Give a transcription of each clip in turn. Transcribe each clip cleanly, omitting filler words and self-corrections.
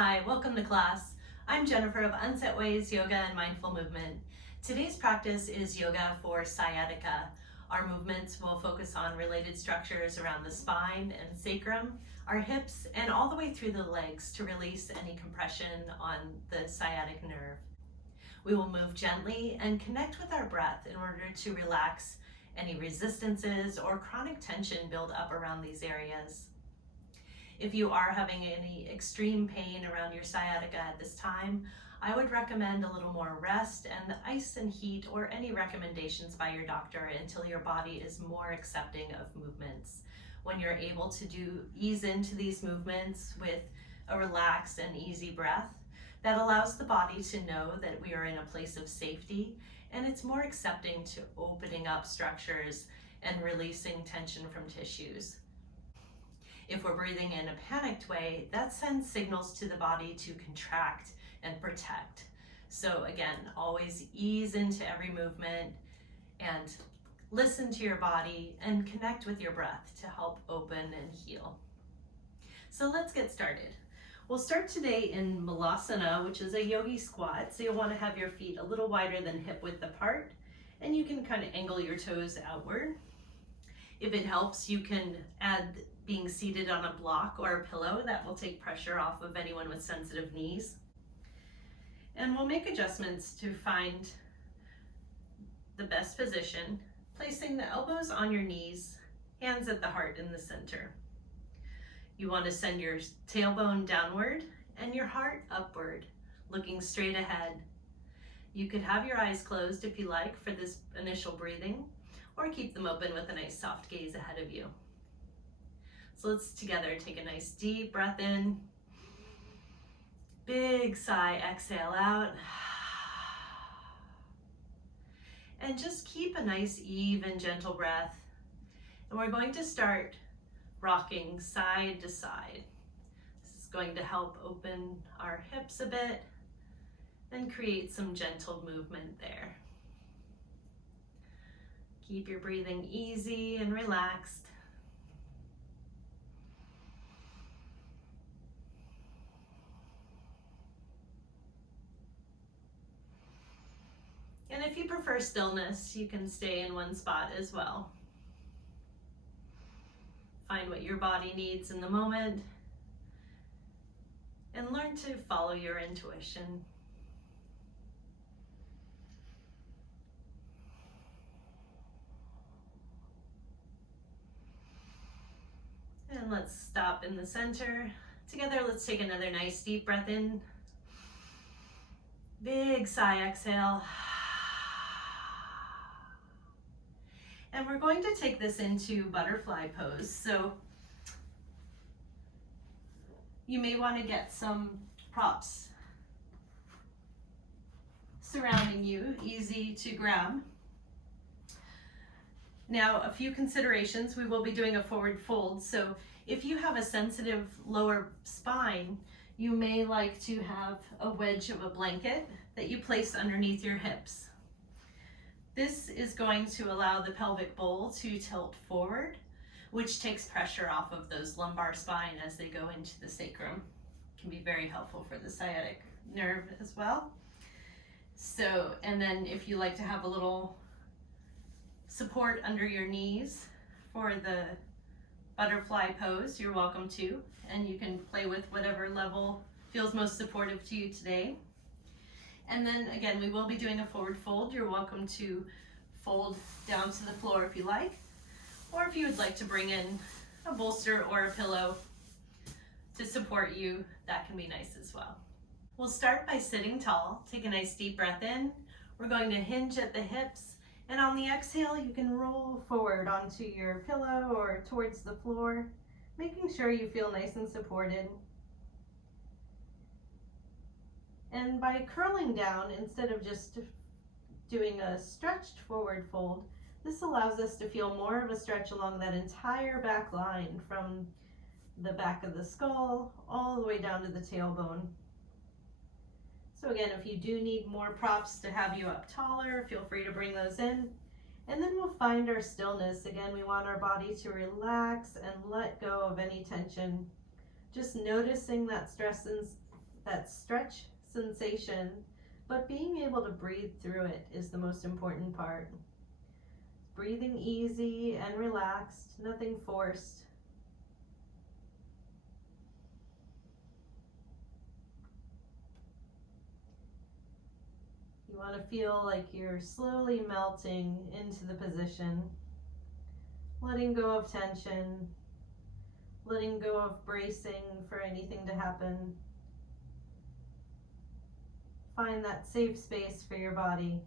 Hi, welcome to class. I'm Jennifer of Unset Ways Yoga and Mindful Movement. Today's practice is yoga for sciatica. Our movements will focus on related structures around the spine and sacrum, our hips, and all the way through the legs to release any compression on the sciatic nerve. We will move gently and connect with our breath in order to relax any resistances or chronic tension build up around these areas. If you are having any extreme pain around your sciatica at this time, I would recommend a little more rest and ice and heat or any recommendations by your doctor until your body is more accepting of movements. When you're able to ease into these movements with a relaxed and easy breath, that allows the body to know that we are in a place of safety, and it's more accepting to opening up structures and releasing tension from tissues. If we're breathing in a panicked way, that sends signals to the body to contract and protect. So again, always ease into every movement and listen to your body and connect with your breath to help open and heal. So let's get started. We'll start today in Malasana, which is a yogi squat. So you'll want to have your feet a little wider than hip width apart, and you can kind of angle your toes outward. If it helps, you can add being seated on a block or a pillow. That will take pressure off of anyone with sensitive knees. And we'll make adjustments to find the best position, placing the elbows on your knees, hands at the heart in the center. You want to send your tailbone downward and your heart upward, looking straight ahead. You could have your eyes closed if you like for this initial breathing, or keep them open with a nice soft gaze ahead of you. So let's together take a nice deep breath in, big sigh, exhale out, and just keep a nice even gentle breath. And we're going to start rocking side to side. This is going to help open our hips a bit and create some gentle movement there. Keep your breathing easy and relaxed. And if you prefer stillness, you can stay in one spot as well. Find what your body needs in the moment and learn to follow your intuition. And let's stop in the center. Together, let's take another nice deep breath in. Big sigh, exhale. And we're going to take this into butterfly pose. So you may want to get some props surrounding you, easy to grab. Now, a few considerations. We will be doing a forward fold. So if you have a sensitive lower spine, you may like to have a wedge of a blanket that you place underneath your hips. This is going to allow the pelvic bowl to tilt forward, which takes pressure off of those lumbar spine as they go into the sacrum. It can be very helpful for the sciatic nerve as well. So, and then if you like to have a little support under your knees for the butterfly pose, you're welcome to, and you can play with whatever level feels most supportive to you today. And then again, we will be doing a forward fold. You're welcome to fold down to the floor if you like, or if you would like to bring in a bolster or a pillow to support you, that can be nice as well. We'll start by sitting tall. Take a nice deep breath in. We're going to hinge at the hips, and on the exhale, you can roll forward onto your pillow or towards the floor, making sure you feel nice and supported. And by curling down, instead of just doing a stretched forward fold, this allows us to feel more of a stretch along that entire back line from the back of the skull all the way down to the tailbone. So again, if you do need more props to have you up taller, feel free to bring those in. And then we'll find our stillness. Again, we want our body to relax and let go of any tension. Just noticing that stress that stretch sensation, but being able to breathe through it is the most important part. Breathing easy and relaxed, nothing forced. You want to feel like you're slowly melting into the position, letting go of tension, letting go of bracing for anything to happen. Find that safe space for your body.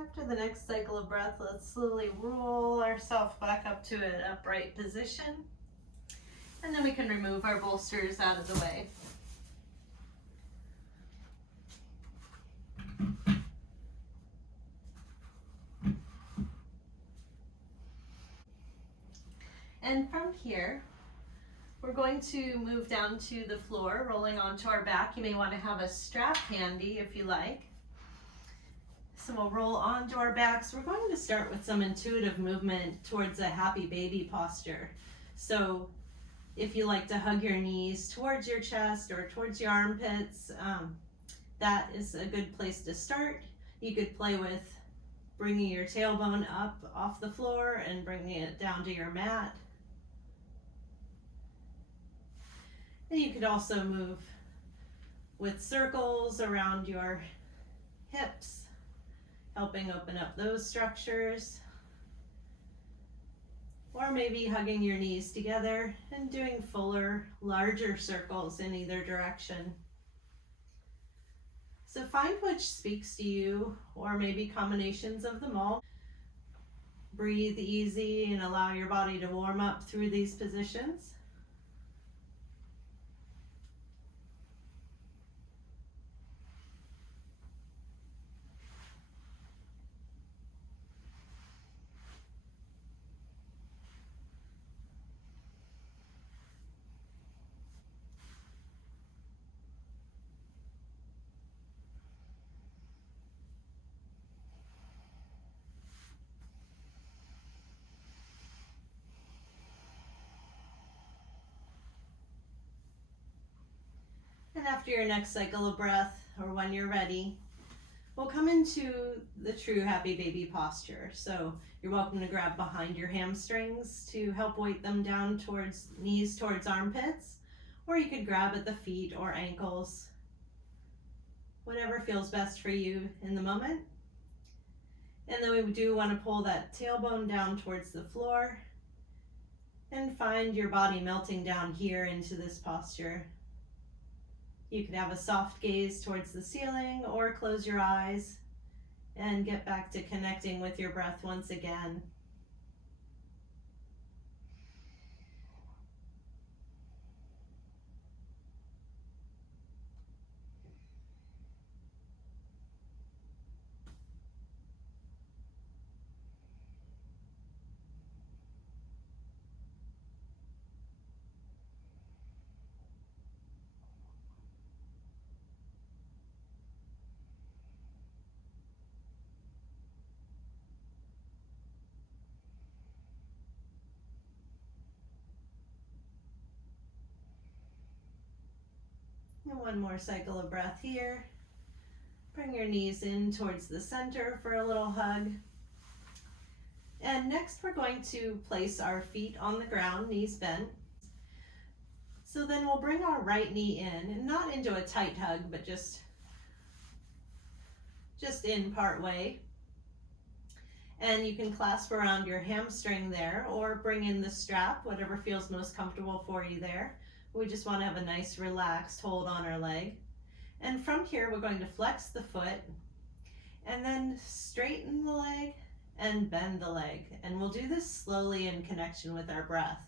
After the next cycle of breath, let's slowly roll ourselves back up to an upright position. And then we can remove our bolsters out of the way. And from here, we're going to move down to the floor, rolling onto our back. You may want to have a strap handy if you like. So we'll roll onto our backs. We're going to start with some intuitive movement towards a happy baby posture. So if you like to hug your knees towards your chest or towards your armpits, that is a good place to start. You could play with bringing your tailbone up off the floor and bringing it down to your mat. And you could also move with circles around your hips, helping open up those structures. Or maybe hugging your knees together and doing fuller, larger circles in either direction. So find which speaks to you, or maybe combinations of them all. Breathe easy and allow your body to warm up through these positions. And after your next cycle of breath, or when you're ready, we'll come into the true happy baby posture. So you're welcome to grab behind your hamstrings to help weight them down towards knees, towards armpits, or you could grab at the feet or ankles, whatever feels best for you in the moment. And then we do want to pull that tailbone down towards the floor and find your body melting down here into this posture. You could have a soft gaze towards the ceiling or close your eyes and get back to connecting with your breath once again. And one more cycle of breath here. Bring your knees in towards the center for a little hug. And next we're going to place our feet on the ground, knees bent. So then we'll bring our right knee in, and not into a tight hug, but just in part way. And you can clasp around your hamstring there, or bring in the strap, whatever feels most comfortable for you there. We just want to have a nice relaxed hold on our leg. And from here, we're going to flex the foot and then straighten the leg and bend the leg. And we'll do this slowly in connection with our breath.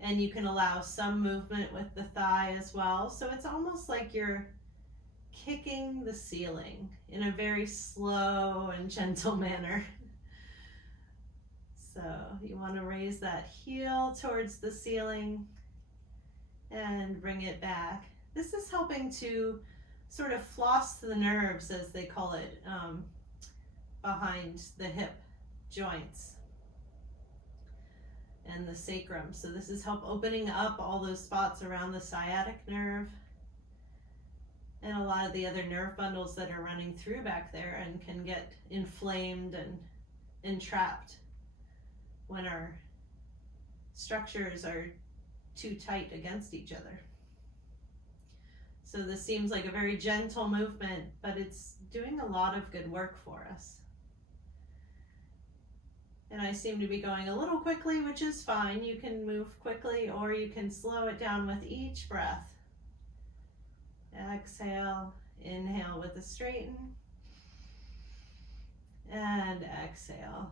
And you can allow some movement with the thigh as well. So it's almost like you're kicking the ceiling in a very slow and gentle manner. So you want to raise that heel towards the ceiling and bring it back. This is helping to sort of floss the nerves, as they call it, behind the hip joints and the sacrum. So this is help opening up all those spots around the sciatic nerve and a lot of the other nerve bundles that are running through back there and can get inflamed and entrapped when our structures are too tight against each other. So this seems like a very gentle movement, but it's doing a lot of good work for us. And I seem to be going a little quickly, which is fine. You can move quickly or you can slow it down with each breath. Exhale, inhale with a straighten, and exhale.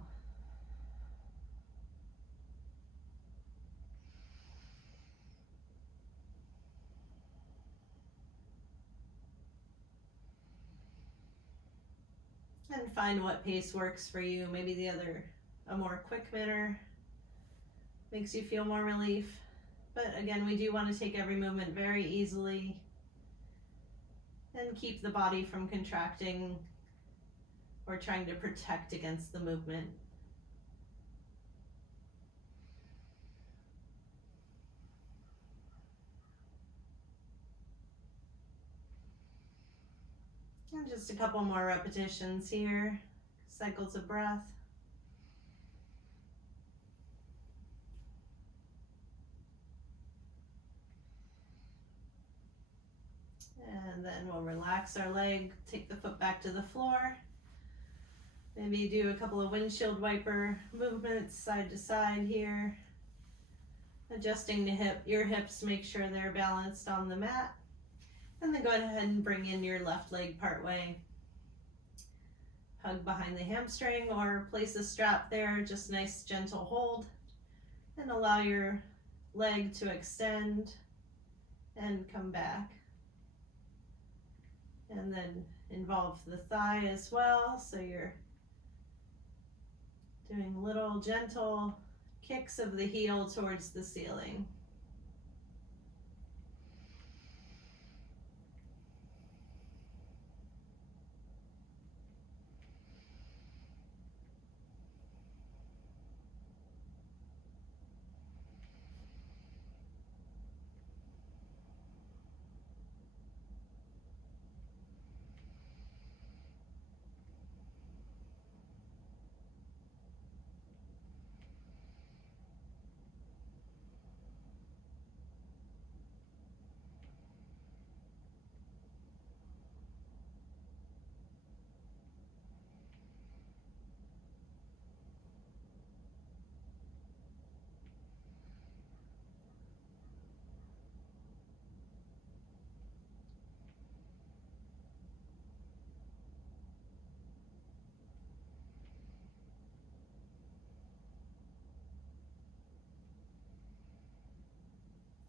And find what pace works for you. Maybe a more quick manner makes you feel more relief. But again, we do want to take every movement very easily and keep the body from contracting or trying to protect against the movement. And just a couple more repetitions here, cycles of breath. And then we'll relax our leg, take the foot back to the floor. Maybe do a couple of windshield wiper movements side to side here. Adjusting your hips, make sure they're balanced on the mat. And then go ahead and bring in your left leg part way. Hug behind the hamstring or place a strap there, just nice gentle hold. And allow your leg to extend and come back. And then involve the thigh as well, so you're doing little gentle kicks of the heel towards the ceiling.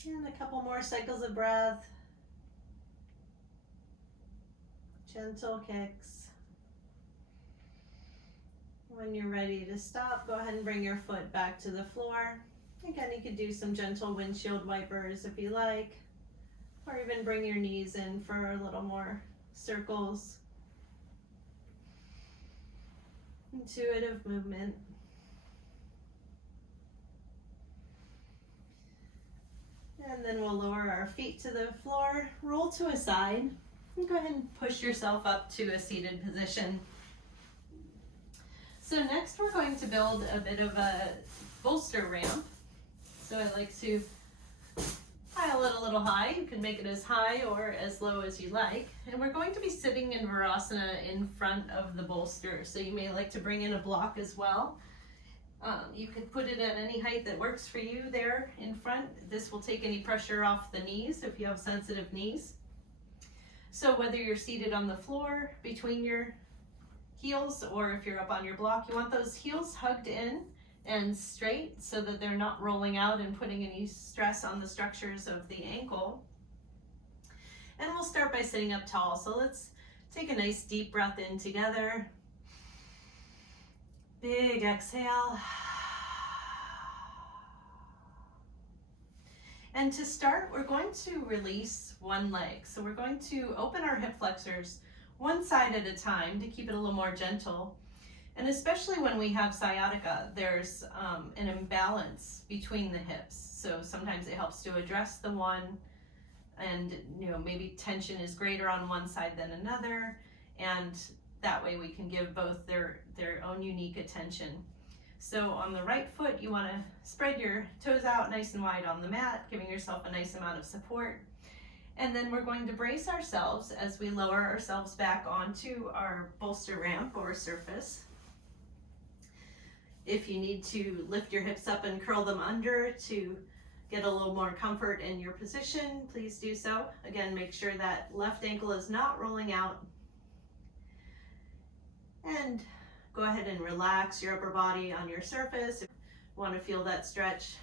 And a couple more cycles of breath. Gentle kicks. When you're ready to stop, go ahead and bring your foot back to the floor. Again, you could do some gentle windshield wipers if you like, or even bring your knees in for a little more circles. Intuitive movement. And then we'll lower our feet to the floor, roll to a side, and go ahead and push yourself up to a seated position. So next we're going to build a bit of a bolster ramp. So I like to pile it a little high. You can make it as high or as low as you like. And we're going to be sitting in Virasana in front of the bolster. So you may like to bring in a block as well. You could put it at any height that works for you there in front. This will take any pressure off the knees if you have sensitive knees. So whether you're seated on the floor between your heels or if you're up on your block, you want those heels hugged in and straight so that they're not rolling out and putting any stress on the structures of the ankle. And we'll start by sitting up tall. So let's take a nice deep breath in together. Big exhale. And to start, we're going to release one leg. So we're going to open our hip flexors one side at a time to keep it a little more gentle. And especially when we have sciatica, there's an imbalance between the hips. So sometimes it helps to address the one, and maybe tension is greater on one side than another, and that way we can give both their own unique attention. So on the right foot, you want to spread your toes out nice and wide on the mat, giving yourself a nice amount of support. And then we're going to brace ourselves as we lower ourselves back onto our bolster ramp or surface. If you need to lift your hips up and curl them under to get a little more comfort in your position, please do so. Again, make sure that left ankle is not rolling out. And go ahead and relax your upper body on your surface. If you want to feel that stretch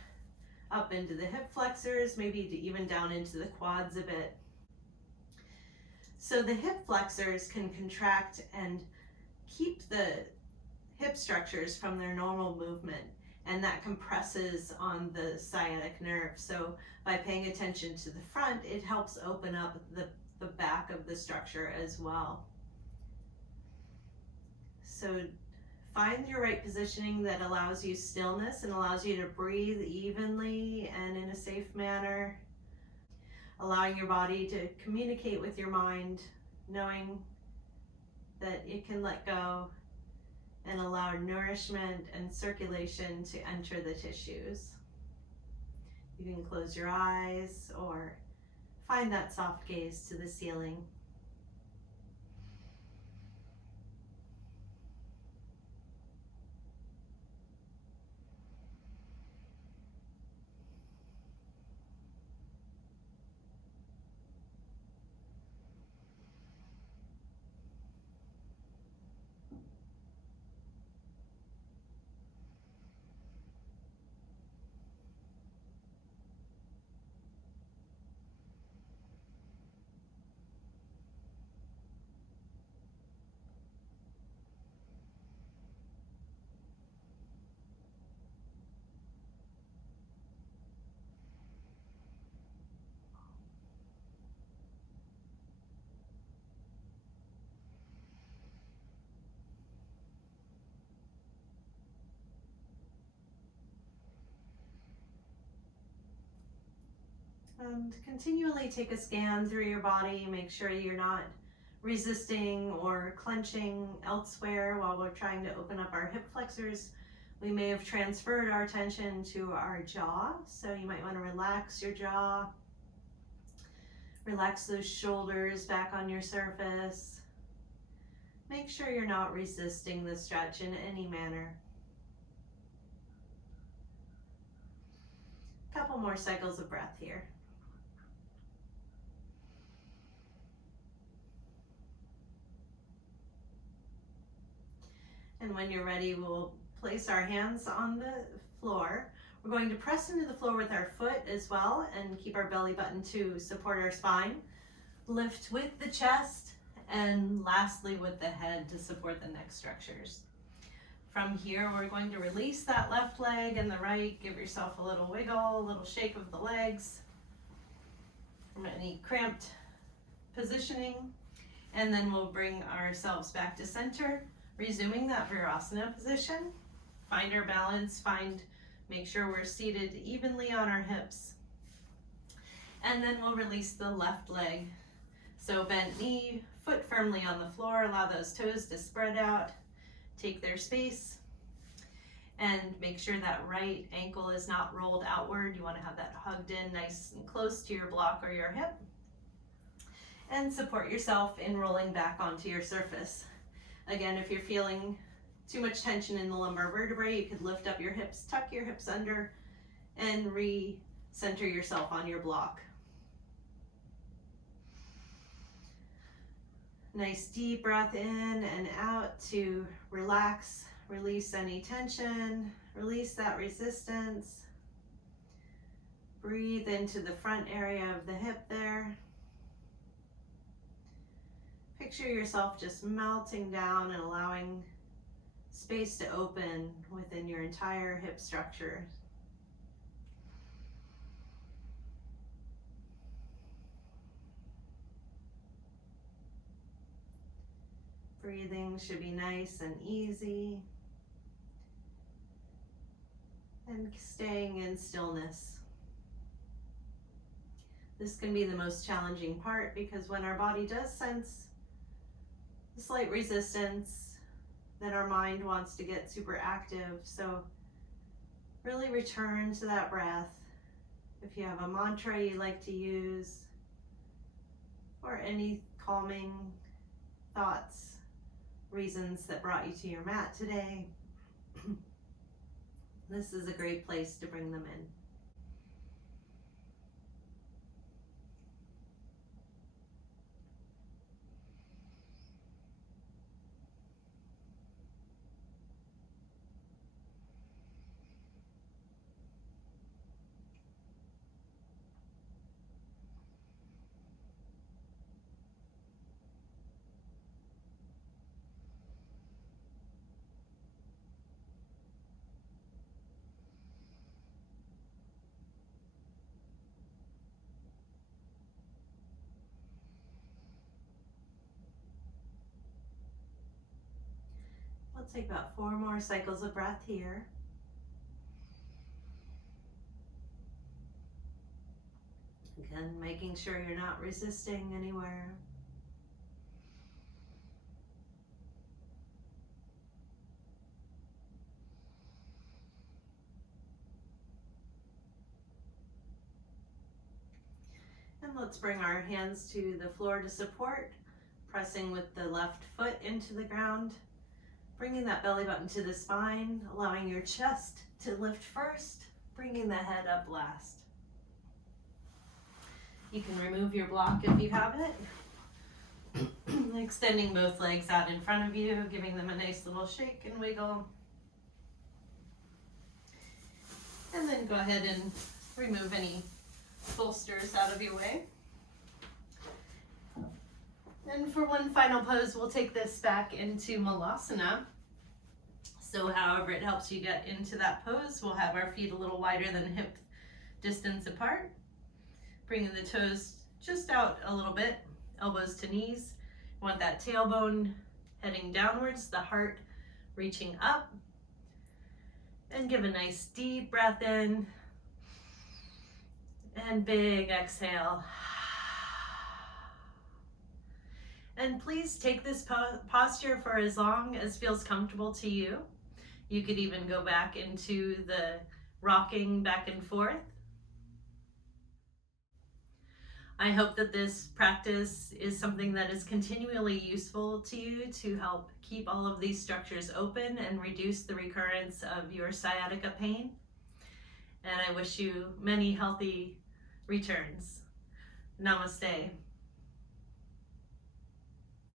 up into the hip flexors, maybe even down into the quads a bit. So the hip flexors can contract and keep the hip structures from their normal movement, and that compresses on the sciatic nerve. So by paying attention to the front, it helps open up the back of the structure as well. So find your right positioning that allows you stillness and allows you to breathe evenly and in a safe manner, allowing your body to communicate with your mind, knowing that it can let go and allow nourishment and circulation to enter the tissues. You can close your eyes or find that soft gaze to the ceiling. And continually take a scan through your body, make sure you're not resisting or clenching elsewhere while we're trying to open up our hip flexors. We may have transferred our attention to our jaw, so you might want to relax your jaw, relax those shoulders back on your surface. Make sure you're not resisting the stretch in any manner. A couple more cycles of breath here. And when you're ready, we'll place our hands on the floor. We're going to press into the floor with our foot as well and keep our belly button to support our spine. Lift with the chest, and lastly with the head to support the neck structures. From here, we're going to release that left leg and the right. Give yourself a little wiggle, a little shake of the legs from any cramped positioning. And then we'll bring ourselves back to center, resuming that Virasana position. Find our balance, make sure we're seated evenly on our hips. And then we'll release the left leg. So bent knee, foot firmly on the floor, allow those toes to spread out, take their space, and make sure that right ankle is not rolled outward. You want to have that hugged in nice and close to your block or your hip. And support yourself in rolling back onto your surface. Again, if you're feeling too much tension in the lumbar vertebrae, you could lift up your hips, tuck your hips under, and re-center yourself on your block. Nice deep breath in and out to relax, release any tension, release that resistance. Breathe into the front area of the hip there. Picture yourself just melting down and allowing space to open within your entire hip structure. Breathing should be nice and easy. And staying in stillness. This can be the most challenging part because when our body does sense a slight resistance, then our mind wants to get super active. So really return to that breath. If you have a mantra you like to use, or any calming thoughts, reasons that brought you to your mat today, this is a great place to bring them in. We'll take about 4 more cycles of breath here. Again, making sure you're not resisting anywhere. And let's bring our hands to the floor to support, pressing with the left foot into the ground. Bringing that belly button to the spine, allowing your chest to lift first, bringing the head up last. You can remove your block if you have it. Extending both legs out in front of you, giving them a nice little shake and wiggle. And then go ahead and remove any bolsters out of your way. And for one final pose, we'll take this back into Malasana. So however it helps you get into that pose, we'll have our feet a little wider than hip distance apart. Bringing the toes just out a little bit, elbows to knees. You want that tailbone heading downwards, the heart reaching up. And give a nice deep breath in. And big exhale. And please take this posture for as long as feels comfortable to you. You could even go back into the rocking back and forth. I hope that this practice is something that is continually useful to you to help keep all of these structures open and reduce the recurrence of your sciatica pain. And I wish you many healthy returns. Namaste.